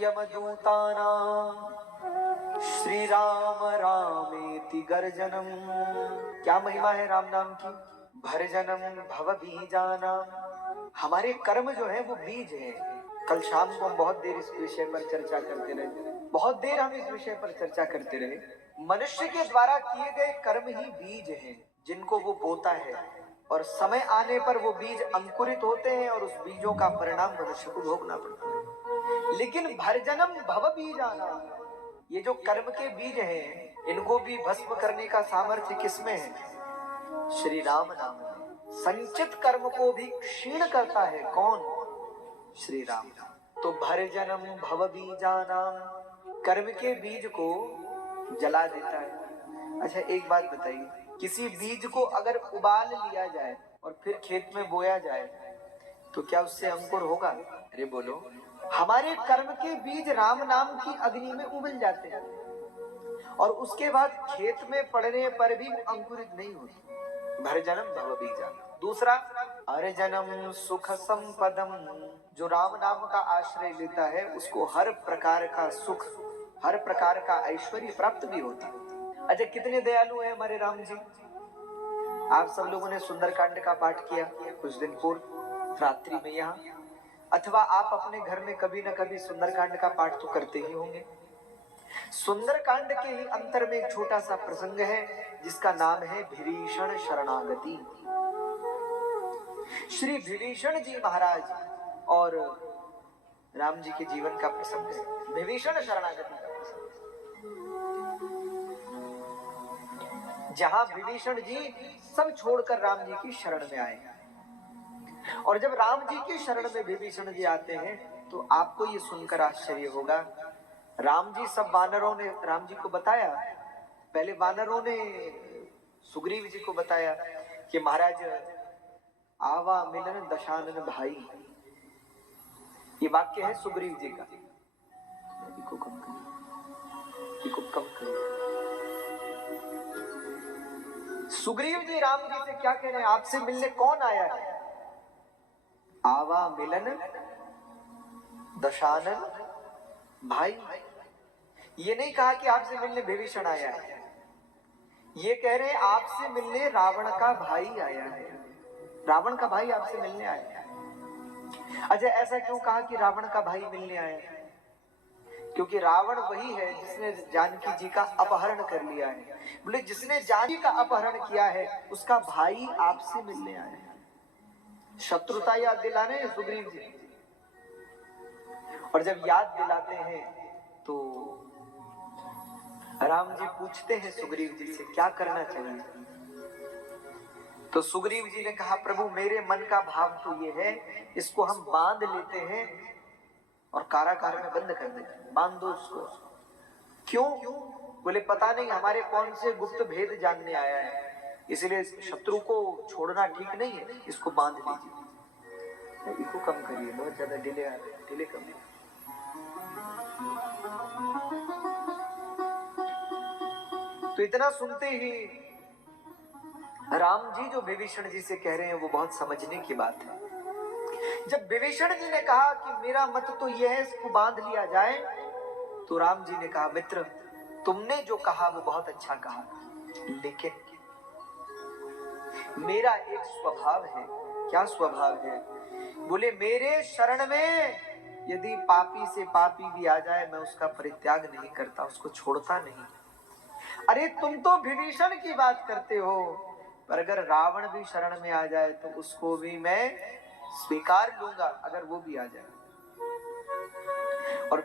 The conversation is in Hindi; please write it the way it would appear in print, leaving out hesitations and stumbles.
यमदूतानां श्री राम रामेति गर्जनम। क्या महिमा है राम नाम की। भर्जनम भव बीजानां। हमारे कर्म जो है वो बीज है। कल शाम को हम बहुत देर इस विषय पर चर्चा करते रहे, बहुत देर हम इस विषय पर चर्चा करते रहे। मनुष्य के द्वारा किए गए कर्म ही बीज हैं, जिनको वो बोता है और समय आने पर वो बीज अंकुरित होते हैं और उस बीजों का परिणाम मनुष्य को भोगना पड़ता है। लेकिन भर्जनम भव बीजाना, ये जो कर्म के बीज हैं, इनको भी भस्म करने का सामर्थ्य किसमें है? श्री राम नाम में। संचित कर्म को भी क्षीण करता है कौन? श्री राम। तो भर्जनम भव बीजाना, कर्म के बीज को जला देता है। अच्छा एक बात बताइए, किसी बीज को अगर उबाल लिया जाए और फिर खेत में बोया जाए तो क्या उससे अंकुर होगा? अरे बोलो। हमारे कर्म के बीज राम नाम की अग्नि में उबल जाते हैं और उसके बाद खेत में पड़ने पर भी अंकुरित नहीं होते। भर्जनम भव बीजा। दूसरा, अर्जनम सुख संपदम। जो राम नाम का आश्रय लेता है उसको हर प्रकार का सुख, हर प्रकार का ऐश्वर्य प्राप्त भी होता है। अच्छा कितने दयालु हैं हमारे राम जी। आप सब लोगों ने सुंदरकांड का पाठ किया कुछ दिन पूर्व रात्रि में यहाँ, अथवा आप अपने घर में कभी न कभी सुंदरकांड का पाठ तो करते ही होंगे। सुंदरकांड के ही अंतर में एक छोटा सा प्रसंग है जिसका नाम है विभीषण शरणागति। श्री विभीषण जी महाराज और राम जी के जीवन का प्रसंग है, विभीषण शरणागति का प्रसंग। जहां विभीषण जी सब छोड़कर राम जी की शरण में आए, और जब राम जी की शरण में विभीषण जी आते हैं तो आपको ये सुनकर आश्चर्य होगा, राम जी सब वानरों ने राम जी को बताया। पहले वानरों ने सुग्रीव जी को बताया कि महाराज आवा मिलन दशानन भाई। ये वाक्य है सुग्रीव जी का। इसको कम करिए। सुग्रीव जी राम जी से क्या कह रहे हैं? आपसे मिलने कौन आया है? आवा मिलन दशानन भाई। ये नहीं कहा कि आपसे मिलने विभीषण आया है, ये कह रहे हैं आपसे मिलने रावण का भाई आया है। रावण का भाई आपसे मिलने आया है। अच्छा ऐसा क्यों कहा कि रावण का भाई मिलने आया है? क्योंकि रावण वही है जिसने जानकी जी का अपहरण कर लिया है। बोले जिसने जानकी का अपहरण किया है उसका भाई आपसे मिलने आया है। शत्रुता याद दिलाने सुग्रीव जी, और जब याद दिलाते हैं तो राम जी पूछते हैं सुग्रीव जी से क्या करना चाहिए। तो सुग्रीव जी ने कहा प्रभु मेरे मन का भाव तो ये है, इसको हम बांध लेते हैं और कारागार में बंद कर देते हैं। बांध दो उसको। क्यों? बोले पता नहीं हमारे कौन से गुप्त भेद जानने आया है, इसलिए शत्रु को छोड़ना ठीक नहीं है, इसको बांध लीजिए। इसको कम करिए, बहुत ज्यादा डिले आ रहा है, डिले कम। तो इतना सुनते ही राम जी जो विभीषण जी से कह रहे हैं वो बहुत समझने की बात है। जब विभीषण जी ने कहा कि मेरा मत तो यह है इसको बांध लिया जाए, तो राम जी ने कहा मित्र तुमने जो कहा वो बहुत अच्छा कहा, लेकिन मेरा एक स्वभाव है। क्या स्वभाव है? बोले मेरे शरण में यदि पापी से पापी भी आ जाए मैं उसका परित्याग नहीं करता, उसको छोड़ता नहीं। अरे तुम तो विभीषण की बात करते हो, पर अगर रावण भी शरण में आ जाए तो उसको भी मैं स्वीकार लूंगा, अगर वो भी आ जाए। और